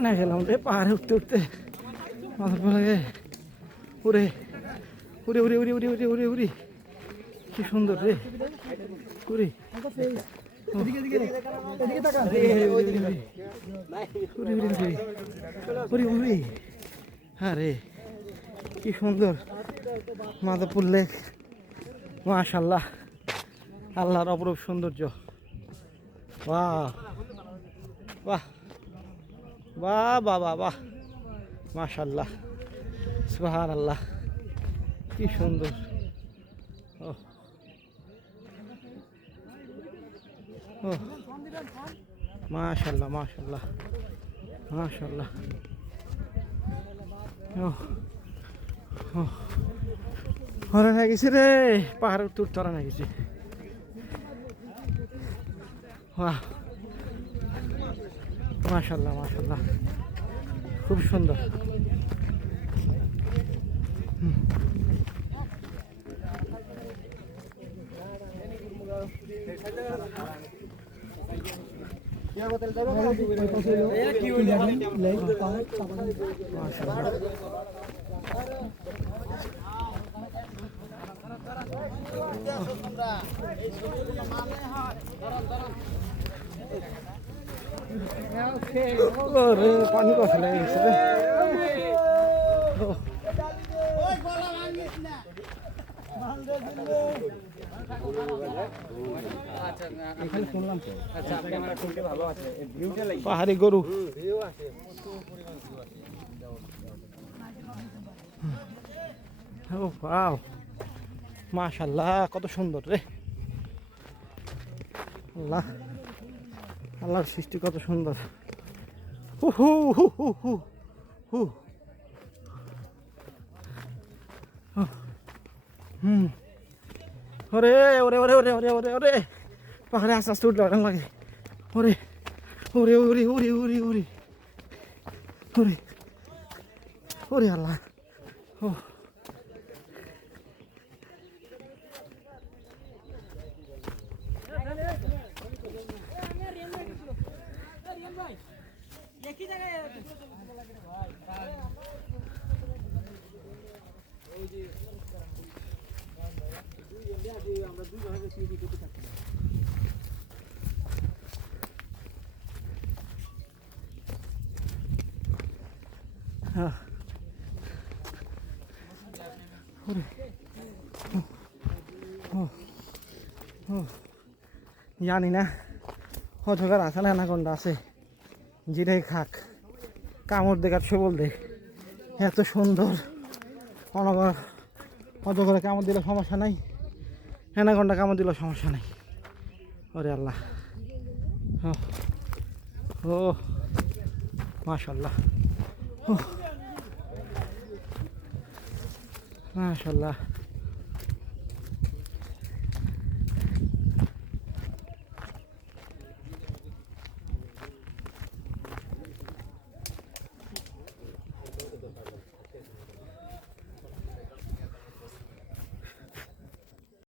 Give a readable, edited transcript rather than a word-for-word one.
না গেলাম রে পাহাড়ে উঠতে উঠতে মাথা লাগে উড়ে উড়ে উড়ে উড়ে উড়ে উড়ে উড়ে উড়ি কি সুন্দর রে উড়ি হ্যাঁ রে কি সুন্দর মাধবপুর লেক মাশাআল্লাহ আল্লাহর অপরূপ সৌন্দর্য বাহ বাহ বাহ বাহ বাহ বাহ মাশাআল্লাহ সুবহানাল্লাহ কি সুন্দর ও ও মাশাআল্লাহ মাশাআল্লাহ মাশাআল্লাহ ও ও হরে না গেছি রে পাহাড় উঠতে উঠতে হরে না গেছি বাহ মাশাআল্লাহ মাশাআল্লাহ খুব সুন্দর পানি কষা লেগে গেছে রে পাহাড়ি গরু মাশাআল্লাহ কত সুন্দর রে আল্লাহ আল্লাহর সৃষ্টি কত সুন্দর হু হু হু হু হু হু ওরে ওরে ওরে ওরে ওরে ওরে ওরে পাহাড়ে আস্তে আস্তে উঠলে অনেক লাগে ওরে ওরে ওরে ওরে ওরে ওরে ওরে ওরে আল্লাহ ও জানি না অজগর আছে না অ্যানাকোন্ডা আছে যেটাই খাক কামড় দেখার সবল দেখ এত সুন্দর অনগর অজগরে কামড় দিলে সমস্যা নাই অ্যানাকোন্ডা কামড় দিলে সমস্যা নাই ওরে আল্লাহ ও মাশাআল্লাহ ও মাশাআল্লাহ